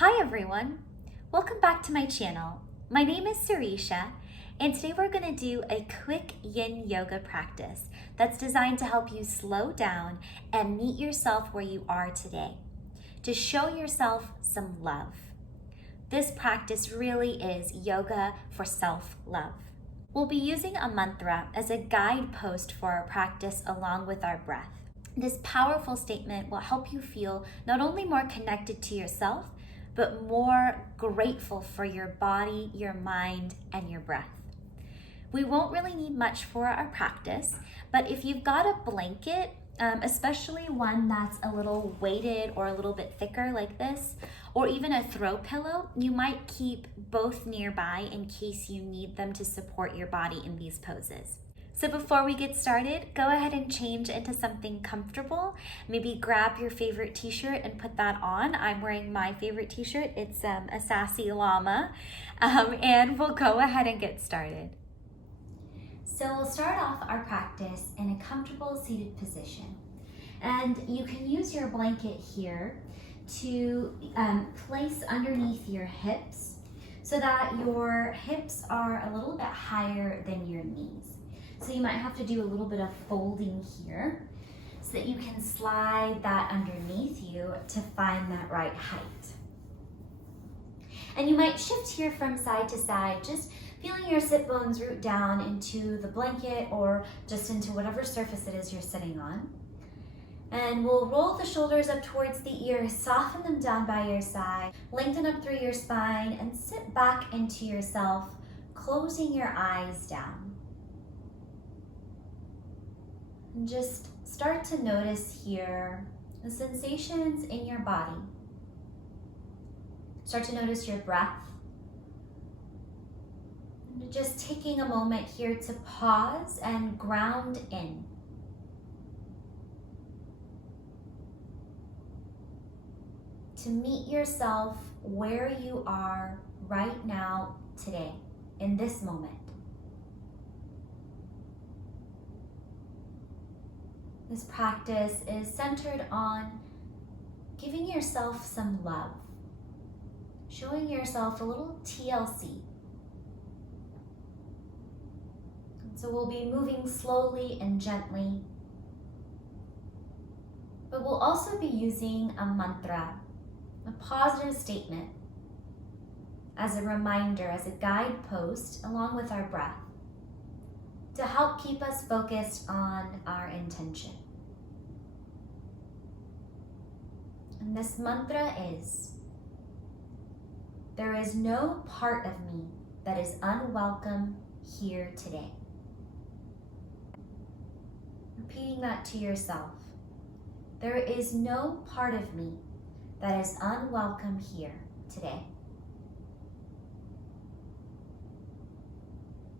Hi everyone, welcome back to my channel. My name is Sireesha, and today we're going to do a quick Yin Yoga practice that's designed to help you slow down and meet yourself where you are today, to show yourself some love. This practice really is yoga for self-love. We'll be using a mantra as a guidepost for our practice along with our breath. This powerful statement will help you feel not only more connected to yourself, but more grateful for your body, your mind, and your breath. We won't really need much for our practice, but if you've got a blanket, especially one that's a little weighted or a little bit thicker like this, or even a throw pillow, you might keep both nearby in case you need them to support your body in these poses. So before we get started, go ahead and change into something comfortable. Maybe grab your favorite t-shirt and put that on. I'm wearing my favorite t-shirt. It's a sassy llama, and we'll go ahead and get started. So we'll start off our practice in a comfortable seated position. And you can use your blanket here to place underneath your hips so that your hips are a little bit higher than your knees. So you might have to do a little bit of folding here so that you can slide that underneath you to find that right height. And you might shift here from side to side, just feeling your sit bones root down into the blanket or just into whatever surface it is you're sitting on. And we'll roll the shoulders up towards the ears, soften them down by your side, lengthen up through your spine, and sit back into yourself, closing your eyes down. And just start to notice here the sensations in your body. Start to notice your breath. And just taking a moment here to pause and ground in. To meet yourself where you are right now, today, in this moment. This practice is centered on giving yourself some love, showing yourself a little TLC. So we'll be moving slowly and gently, but we'll also be using a mantra, a positive statement, as a reminder, as a guidepost, along with our breath, to help keep us focused on our intention. And this mantra is, there is no part of me that is unwelcome here today. Repeating that to yourself. There is no part of me that is unwelcome here today.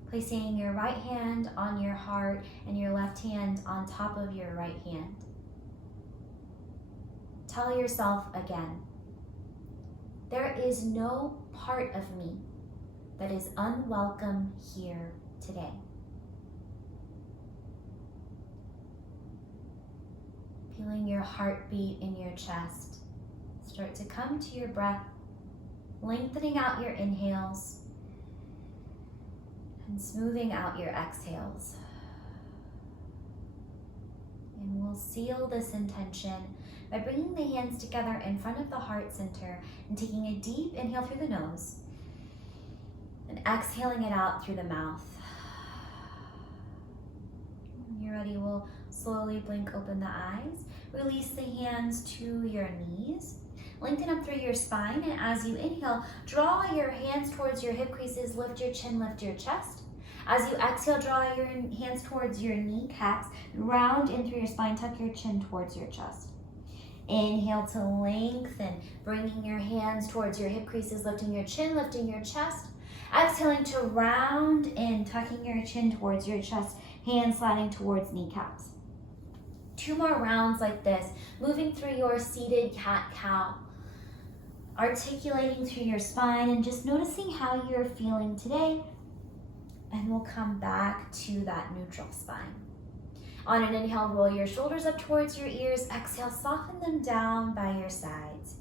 Placing your right hand on your heart and your left hand on top of your right hand. Tell yourself again, there is no part of me that is unwelcome here today. Feeling your heartbeat in your chest. Start to come to your breath, lengthening out your inhales and smoothing out your exhales. And we'll seal this intention by bringing the hands together in front of the heart center and taking a deep inhale through the nose and exhaling it out through the mouth. When you're ready, we'll slowly blink open the eyes. Release the hands to your knees. Lengthen up through your spine, and as you inhale, draw your hands towards your hip creases, lift your chin, lift your chest. As you exhale, draw your hands towards your kneecaps, round in through your spine, tuck your chin towards your chest. Inhale to lengthen, bringing your hands towards your hip creases, lifting your chin, lifting your chest. Exhaling to round in, tucking your chin towards your chest, hands sliding towards kneecaps. 2 more rounds like this, moving through your seated cat-cow, articulating through your spine and just noticing how you're feeling today. And we'll come back to that neutral spine. On an inhale, roll your shoulders up towards your ears. Exhale, soften them down by your sides.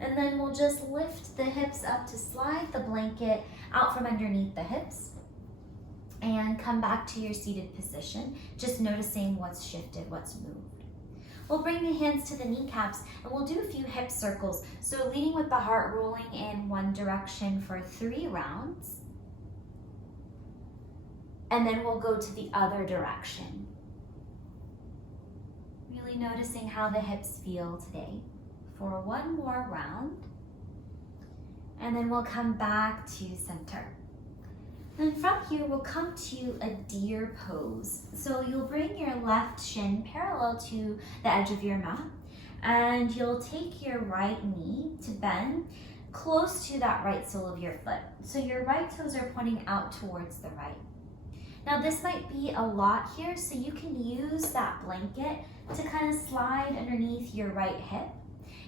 And then we'll just lift the hips up to slide the blanket out from underneath the hips and come back to your seated position, just noticing what's shifted, what's moved. We'll bring the hands to the kneecaps and we'll do a few hip circles. So leading with the heart rolling in one direction for 3 rounds. And then we'll go to the other direction. Really noticing how the hips feel today for 1 more round. And then we'll come back to center. Then from here, we'll come to a deer pose. So you'll bring your left shin parallel to the edge of your mat, and you'll take your right knee to bend close to that right sole of your foot. So your right toes are pointing out towards the right. Now this might be a lot here, so you can use that blanket to kind of slide underneath your right hip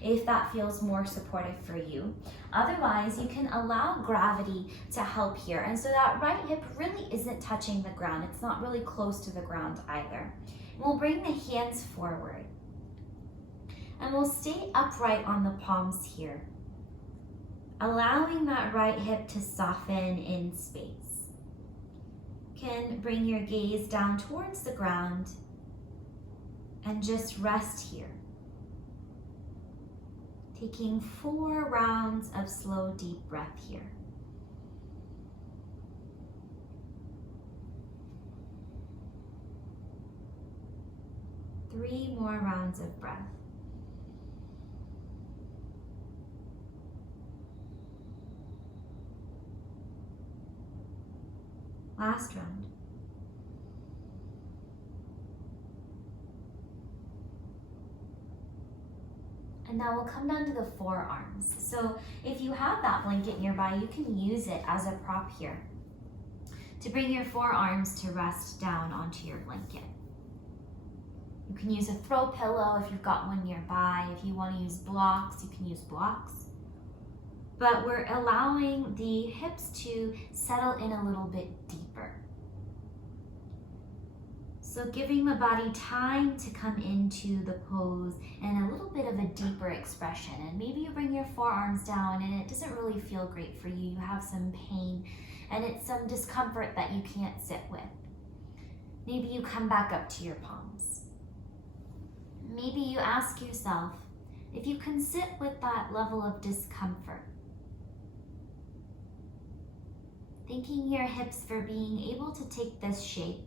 if that feels more supportive for you. Otherwise, you can allow gravity to help here. And so that right hip really isn't touching the ground. It's not really close to the ground either. We'll bring the hands forward. And we'll stay upright on the palms here, allowing that right hip to soften in space. You can bring your gaze down towards the ground and just rest here. Taking 4 rounds of slow, deep breath here. Three more rounds of breath. Last round. And now we'll come down to the forearms. So if you have that blanket nearby, you can use it as a prop here to bring your forearms to rest down onto your blanket. You can use a throw pillow if you've got one nearby. If you want to use blocks, you can use blocks. But we're allowing the hips to settle in a little bit deeper. So giving the body time to come into the pose and a little bit of a deeper expression. And maybe you bring your forearms down and it doesn't really feel great for you. You have some pain and it's some discomfort that you can't sit with. Maybe you come back up to your palms. Maybe you ask yourself if you can sit with that level of discomfort. Thanking your hips for being able to take this shape.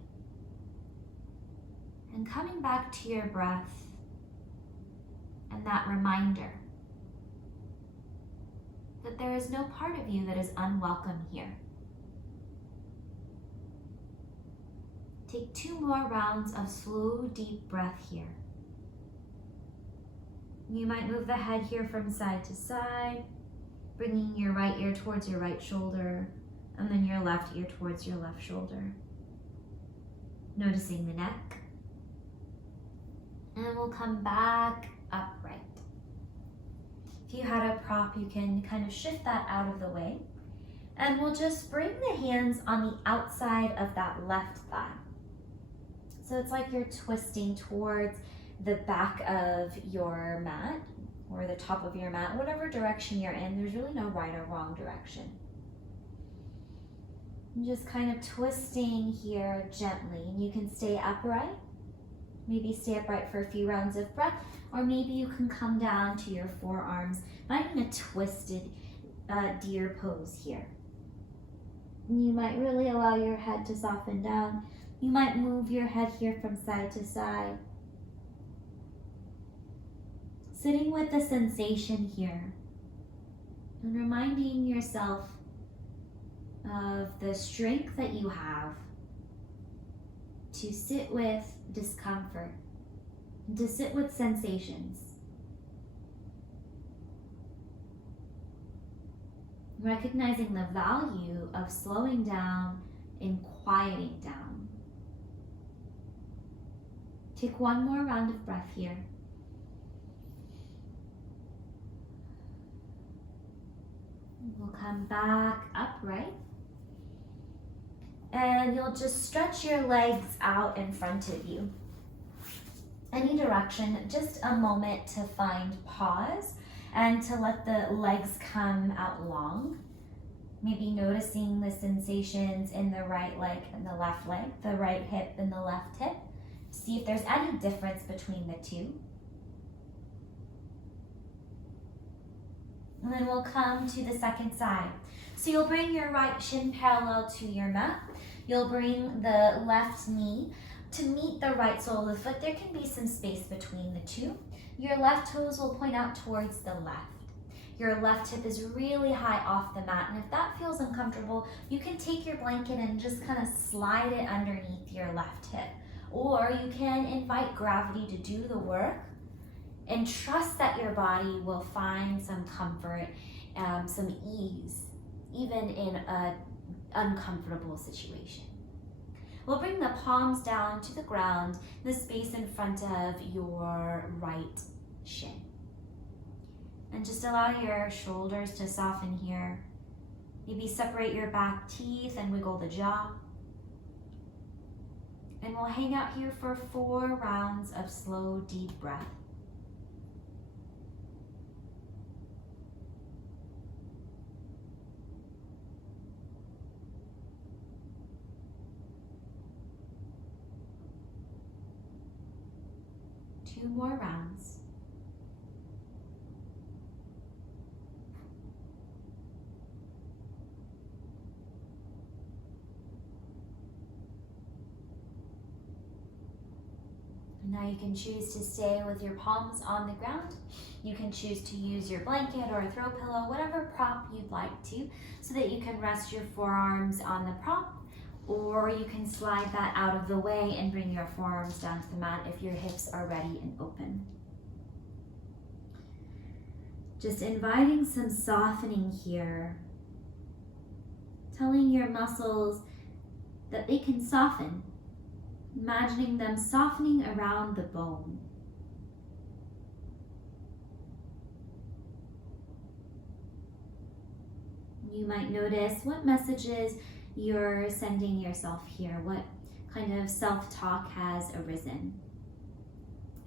And coming back to your breath and that reminder that there is no part of you that is unwelcome here. Take 2 more rounds of slow, deep breath here. You might move the head here from side to side, bringing your right ear towards your right shoulder, and then your left ear towards your left shoulder. Noticing the neck. And we'll come back upright. If you had a prop, you can kind of shift that out of the way. And we'll just bring the hands on the outside of that left thigh. So it's like you're twisting towards the back of your mat or the top of your mat, whatever direction you're in. There's really no right or wrong direction. And just kind of twisting here gently. And you can stay upright. Maybe stay upright for a few rounds of breath, or maybe you can come down to your forearms, finding a twisted deer pose here. You might really allow your head to soften down. You might move your head here from side to side. Sitting with the sensation here and reminding yourself of the strength that you have to sit with discomfort, to sit with sensations. Recognizing the value of slowing down and quieting down. Take 1 more round of breath here. We'll come back upright. And you'll just stretch your legs out in front of you. Any direction, just a moment to find pause and to let the legs come out long. Maybe noticing the sensations in the right leg and the left leg, the right hip and the left hip. See if there's any difference between the two. And then we'll come to the second side. So you'll bring your right shin parallel to your mat. You'll bring the left knee to meet the right sole of the foot. There can be some space between the two. Your left toes will point out towards the left. Your left hip is really high off the mat, and if that feels uncomfortable, you can take your blanket and just kind of slide it underneath your left hip. Or you can invite gravity to do the work and trust that your body will find some comfort, some ease, even in an uncomfortable situation. We'll bring the palms down to the ground, the space in front of your right shin. And just allow your shoulders to soften here. Maybe separate your back teeth and wiggle the jaw. And we'll hang out here for 4 rounds of slow, deep breath. Two more rounds. Now you can choose to stay with your palms on the ground. You can choose to use your blanket or a throw pillow, whatever prop you'd like to, so that you can rest your forearms on the prop, or you can slide that out of the way and bring your forearms down to the mat if your hips are ready and open. Just inviting some softening here, telling your muscles that they can soften. Imagining them softening around the bone. You might notice what messages you're sending yourself here, what kind of self-talk has arisen.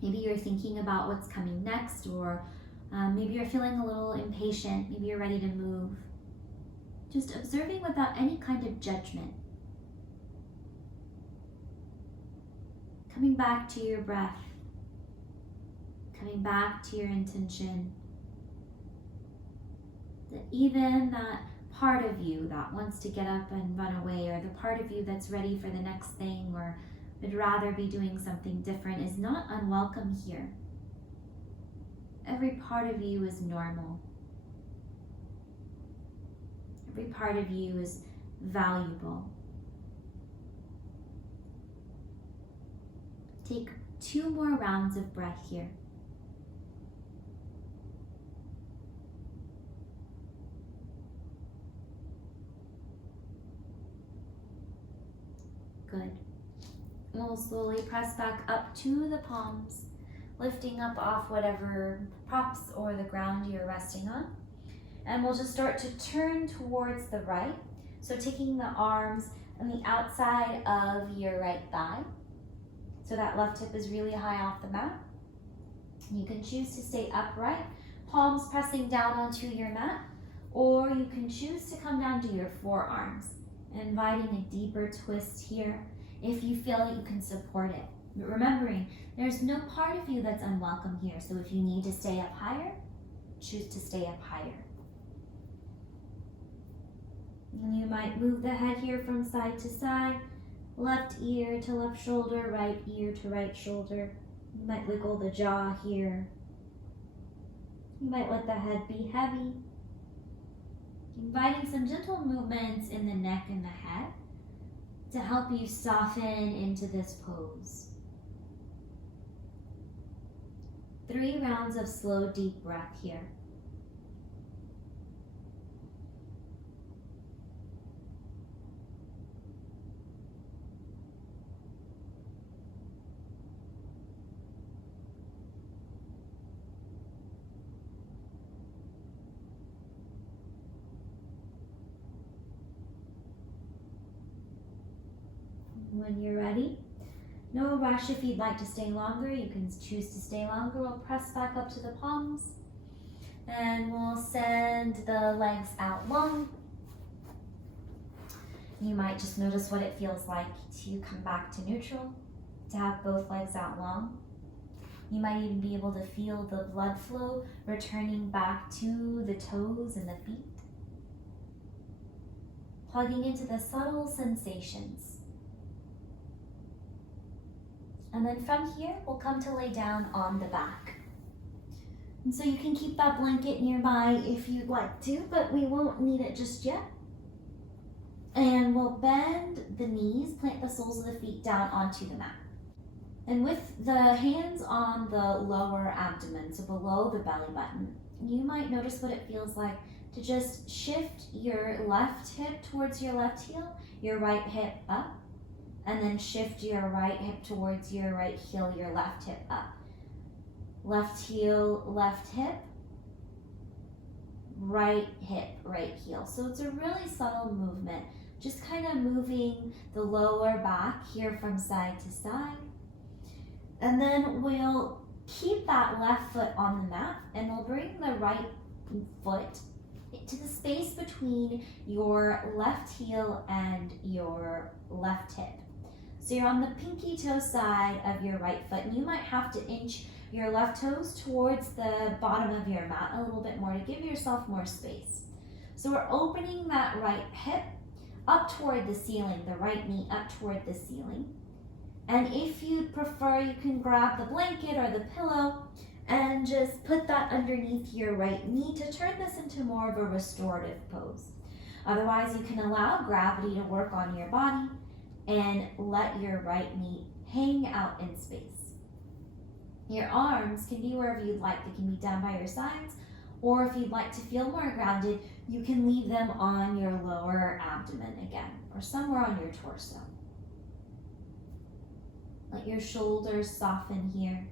Maybe you're thinking about what's coming next, or maybe you're feeling a little impatient, maybe you're ready to move. Just observing without any kind of judgment. Coming back to your breath, coming back to your intention. That even that part of you that wants to get up and run away, or the part of you that's ready for the next thing, or would rather be doing something different, is not unwelcome here. Every part of you is normal. Every part of you is valuable. Take 2 more rounds of breath here. Good. We'll slowly press back up to the palms, lifting up off whatever props or the ground you're resting on. And we'll just start to turn towards the right. So taking the arms on the outside of your right thigh. So that left hip is really high off the mat. You can choose to stay upright, palms pressing down onto your mat, or you can choose to come down to your forearms, inviting a deeper twist here if you feel that you can support it. But remembering, there's no part of you that's unwelcome here, so if you need to stay up higher, choose to stay up higher. And you might move the head here from side to side, left ear to left shoulder, right ear to right shoulder. You might wiggle the jaw here. You might let the head be heavy. Inviting some gentle movements in the neck and the head to help you soften into this pose. 3 rounds of slow, deep breath here. When you're ready, no rush. If you'd like to stay longer, you can choose to stay longer. We'll press back up to the palms. And we'll send the legs out long. You might just notice what it feels like to come back to neutral, to have both legs out long. You might even be able to feel the blood flow returning back to the toes and the feet. Plugging into the subtle sensations. And then from here, we'll come to lay down on the back. And so you can keep that blanket nearby if you'd like to, but we won't need it just yet. And we'll bend the knees, plant the soles of the feet down onto the mat. And with the hands on the lower abdomen, so below the belly button, you might notice what it feels like to just shift your left hip towards your left heel, your right hip up, and then shift your right hip towards your right heel, your left hip up. Left heel, left hip, right hip, right heel. So it's a really subtle movement, just kind of moving the lower back here from side to side. And then we'll keep that left foot on the mat and we'll bring the right foot to the space between your left heel and your left hip. So you're on the pinky toe side of your right foot, and you might have to inch your left toes towards the bottom of your mat a little bit more to give yourself more space. So we're opening that right hip up toward the ceiling, the right knee up toward the ceiling. And if you'd prefer, you can grab the blanket or the pillow and just put that underneath your right knee to turn this into more of a restorative pose. Otherwise, you can allow gravity to work on your body and let your right knee hang out in space. Your arms can be wherever you'd like. They can be down by your sides, or if you'd like to feel more grounded, you can leave them on your lower abdomen again, or somewhere on your torso. Let your shoulders soften here.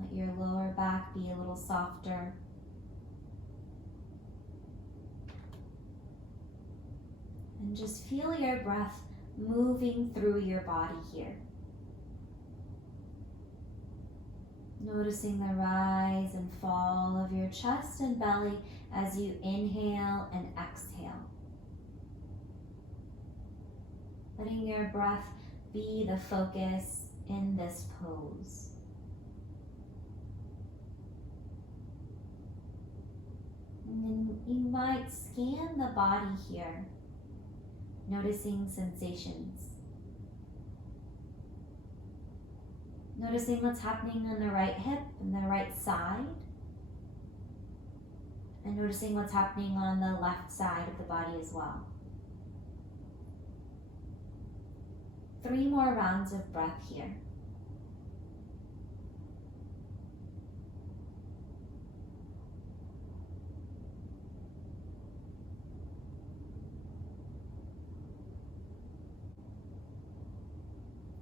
Let your lower back be a little softer. And just feel your breath moving through your body here. Noticing the rise and fall of your chest and belly as you inhale and exhale. Letting your breath be the focus in this pose. And then you might scan the body here, noticing sensations. Noticing what's happening on the right hip and the right side. And noticing what's happening on the left side of the body as well. 3 more rounds of breath here.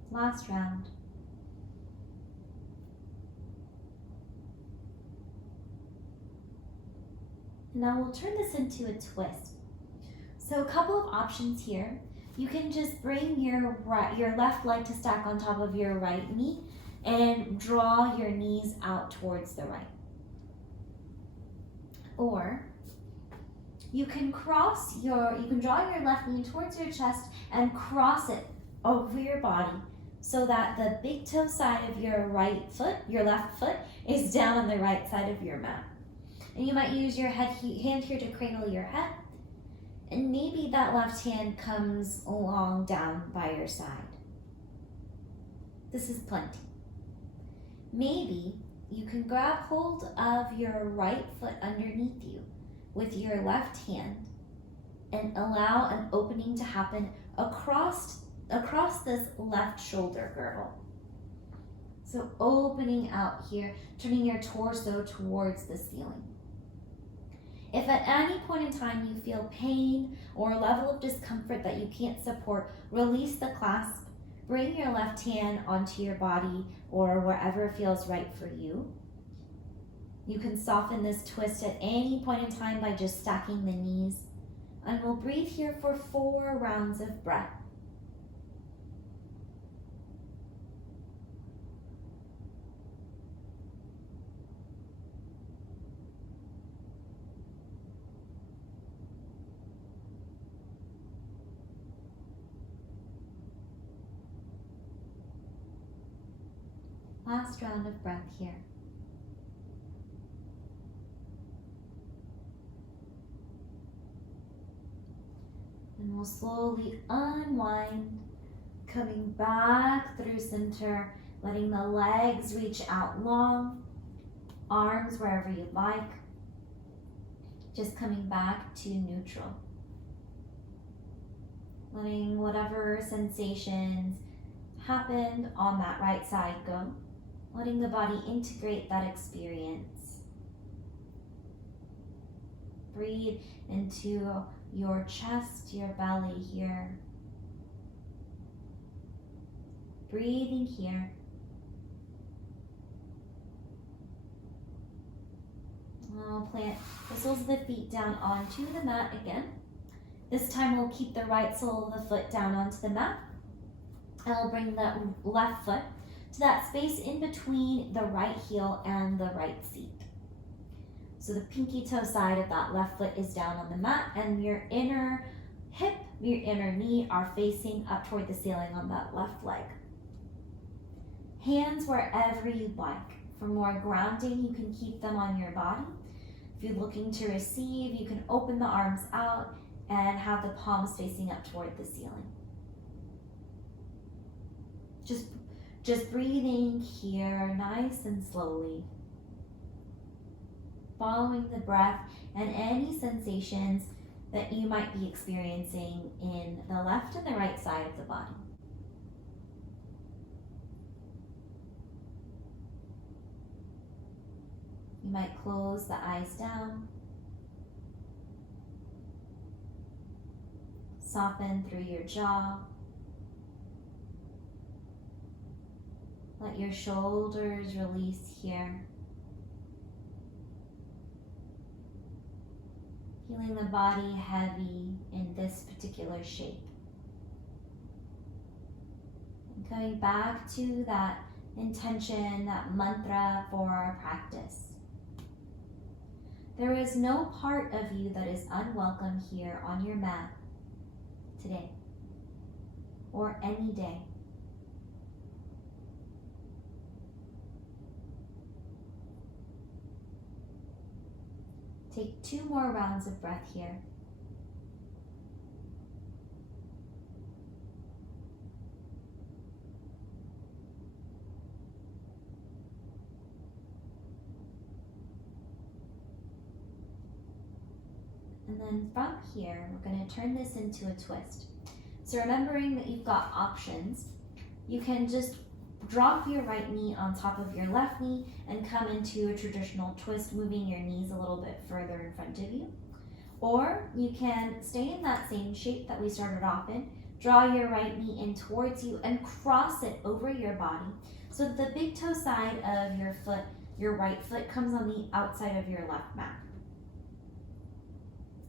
Last round. Now we'll turn this into a twist. So a couple of options here. You can just bring your left leg to stack on top of your right knee and draw your knees out towards the right. Or you can draw your left knee towards your chest and cross it over your body so that the big toe side of your left foot is down on the right side of your mat. And you might use your hand here to cradle your head. And maybe that left hand comes along down by your side. This is plenty. Maybe you can grab hold of your right foot underneath you with your left hand and allow an opening to happen across this left shoulder girdle. So opening out here, turning your torso towards the ceiling. If at any point in time you feel pain or a level of discomfort that you can't support, release the clasp, bring your left hand onto your body or wherever feels right for you. You can soften this twist at any point in time by just stacking the knees. And we'll breathe here for 4 rounds of breath. Last round of breath here. And we'll slowly unwind, coming back through center, letting the legs reach out long, arms wherever you'd like, just coming back to neutral. Letting whatever sensations happened on that right side go, letting the body integrate that experience. Breathe into your chest, your belly here. Breathing here. I'll plant the soles of the feet down onto the mat again. This time we'll keep the right sole of the foot down onto the mat. And I'll bring the left foot to that space in between the right heel and the right seat. So the pinky toe side of that left foot is down on the mat, and your inner hip, your inner knee are facing up toward the ceiling on that left leg. Hands wherever you'd like. For more grounding, you can keep them on your body. If you're looking to receive, you can open the arms out and have the palms facing up toward the ceiling. Just breathing here, nice and slowly. Following the breath and any sensations that you might be experiencing in the left and the right side of the body. You might close the eyes down. Soften through your jaw. Let your shoulders release here. Feeling the body heavy in this particular shape. And coming back to that intention, that mantra for our practice. There is no part of you that is unwelcome here on your mat today or any day. Take 2 more rounds of breath here. And then from here, we're going to turn this into a twist. So remembering that you've got options, you can just drop your right knee on top of your left knee and come into a traditional twist, moving your knees a little bit further in front of you. Or you can stay in that same shape that we started off in, draw your right knee in towards you and cross it over your body so that the big toe side of your foot, your right foot, comes on the outside of your left mat.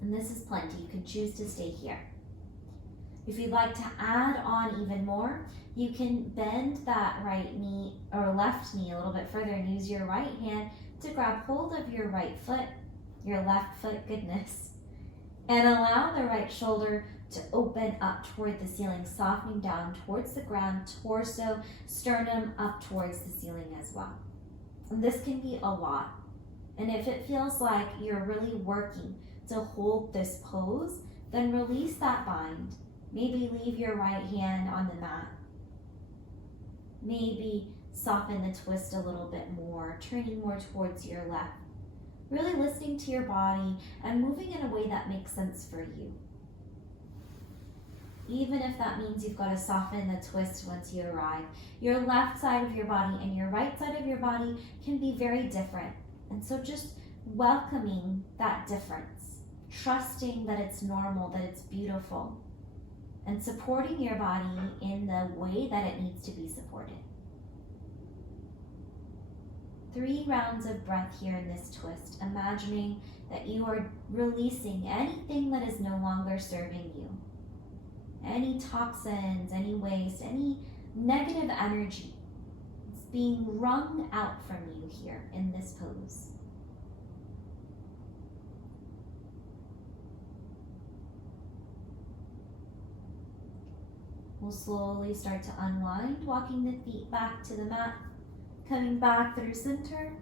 And this is plenty. You can choose to stay here. If you'd like to add on even more, you can bend that right knee or left knee a little bit further and use your right hand to grab hold of your right foot, your left foot, goodness, and allow the right shoulder to open up toward the ceiling, softening down towards the ground, torso, sternum up towards the ceiling as well. And this can be a lot. And if it feels like you're really working to hold this pose, then release that bind. Maybe leave your right hand on the mat. Maybe soften the twist a little bit more, turning more towards your left. Really listening to your body and moving in a way that makes sense for you. Even if that means you've got to soften the twist once you arrive. Your left side of your body and your right side of your body can be very different. And so just welcoming that difference, trusting that it's normal, that it's beautiful, and supporting your body in the way that it needs to be supported. 3 rounds of breath here in this twist, imagining that you are releasing anything that is no longer serving you. Any toxins, any waste, any negative energy. It's being wrung out from you here in this pose. We'll slowly start to unwind, walking the feet back to the mat, Coming back through center.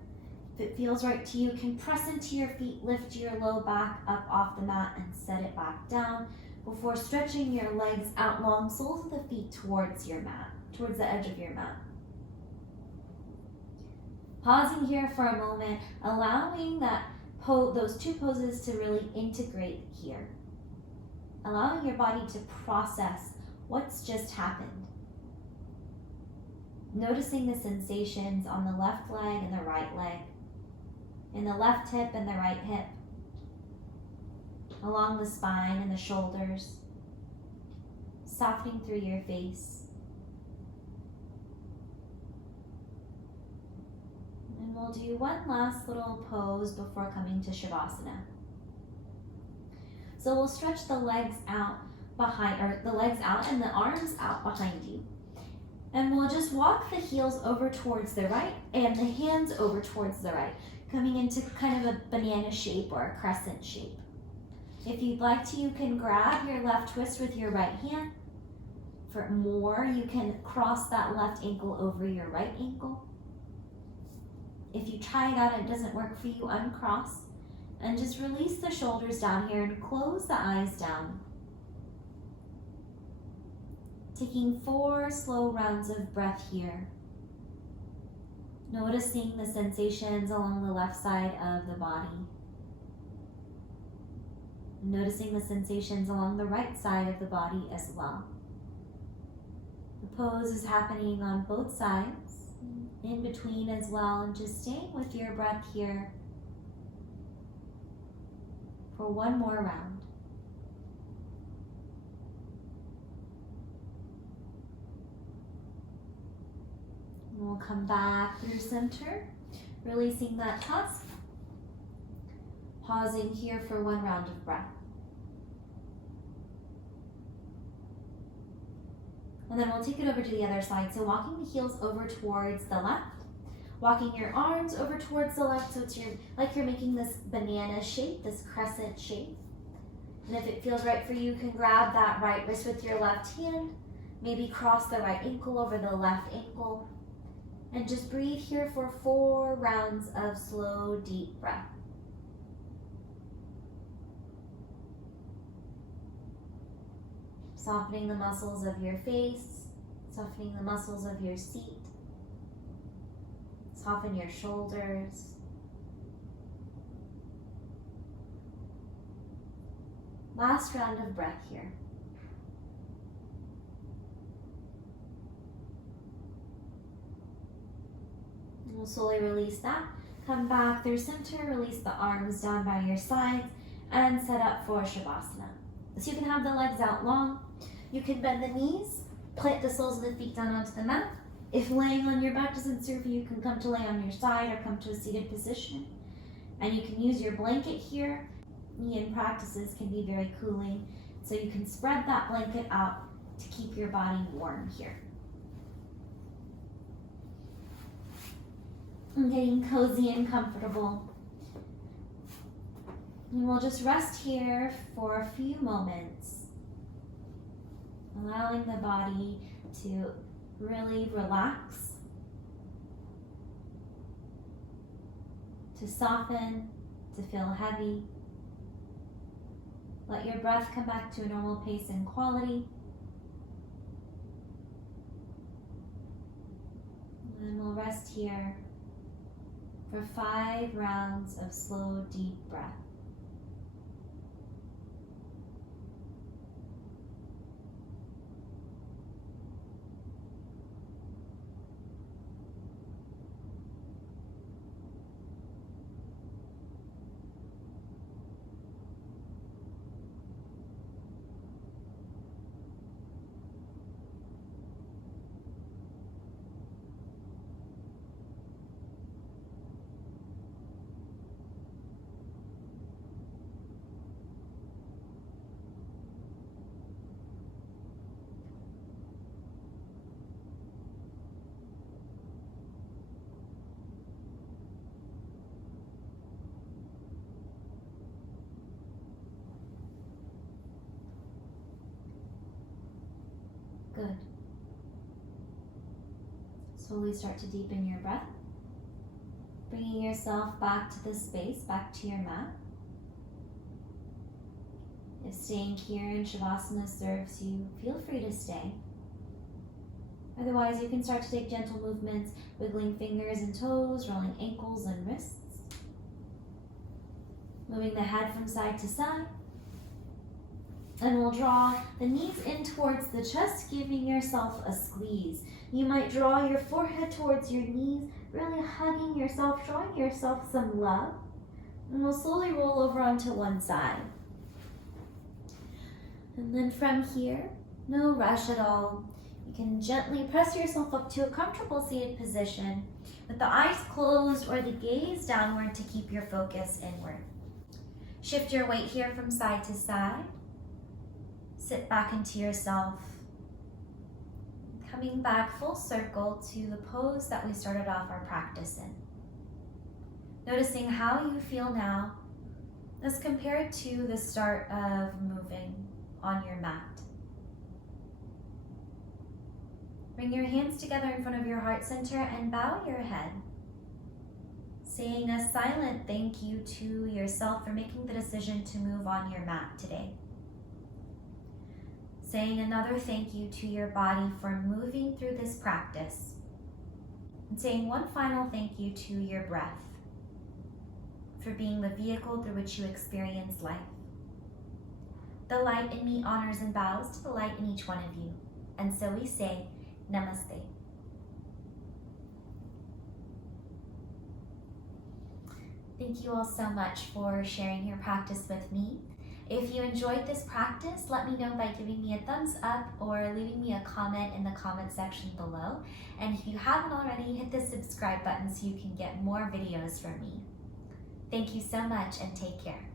If it feels right to you, you can press into your feet, lift your low back up off the mat and set it back down before stretching your legs out long, soles of the feet towards your mat, towards the edge of your mat. Pausing here for a moment, allowing those two poses to really integrate here. Allowing your body to process what's just happened. Noticing the sensations on the left leg and the right leg, in the left hip and the right hip, along the spine and the shoulders, softening through your face. And we'll do one last little pose before coming to Shavasana. So we'll stretch the legs out behind, or the legs out and the arms out behind you. And we'll just walk the heels over towards the right and the hands over towards the right, coming into kind of a banana shape or a crescent shape. If you'd like to, you can grab your left twist with your right hand. For more, you can cross that left ankle over your right ankle. If you try it out and it doesn't work for you, uncross and just release the shoulders down here and close the eyes down. Taking 4 slow rounds of breath here. Noticing the sensations along the left side of the body. Noticing the sensations along the right side of the body as well. The pose is happening on both sides, in between as well, and just staying with your breath here for one more round. We'll come back through center, releasing that tusk. Pausing here for one round of breath. And then we'll take it over to the other side. So walking the heels over towards the left, walking your arms over towards the left, so it's like you're making this banana shape, this crescent shape. And if it feels right for you, you can grab that right wrist with your left hand, maybe cross the right ankle over the left ankle, and just breathe here for 4 rounds of slow, deep breath. Softening the muscles of your face, softening the muscles of your seat. Soften your shoulders. Last round of breath here. And we'll slowly release that. Come back through center, release the arms down by your sides, and set up for Shavasana. So you can have the legs out long. You can bend the knees, plant the soles of the feet down onto the mat. If laying on your back doesn't serve you, you can come to lay on your side or come to a seated position. And you can use your blanket here. Yin practices can be very cooling, so you can spread that blanket out to keep your body warm here. And getting cozy and comfortable. And we'll just rest here for a few moments, allowing the body to really relax, to soften, to feel heavy. Let your breath come back to a normal pace and quality. And we'll rest here for 5 rounds of slow, deep breath. Good. Slowly start to deepen your breath. Bringing yourself back to the space, back to your mat. If staying here in Shavasana serves you, feel free to stay. Otherwise, you can start to take gentle movements, wiggling fingers and toes, rolling ankles and wrists. Moving the head from side to side. And we'll draw the knees in towards the chest, giving yourself a squeeze. You might draw your forehead towards your knees, really hugging yourself, showing yourself some love. And we'll slowly roll over onto one side. And then from here, no rush at all. You can gently press yourself up to a comfortable seated position with the eyes closed or the gaze downward to keep your focus inward. Shift your weight here from side to side. Sit back into yourself. Coming back full circle to the pose that we started off our practice in. Noticing how you feel now as compared to the start of moving on your mat. Bring your hands together in front of your heart center and bow your head. Saying a silent thank you to yourself for making the decision to move on your mat today. Saying another thank you to your body for moving through this practice. And saying one final thank you to your breath for being the vehicle through which you experience life. The light in me honors and bows to the light in each one of you. And so we say, Namaste. Thank you all so much for sharing your practice with me. If you enjoyed this practice, let me know by giving me a thumbs up or leaving me a comment in the comment section below. And if you haven't already, hit the subscribe button so you can get more videos from me. Thank you so much and take care.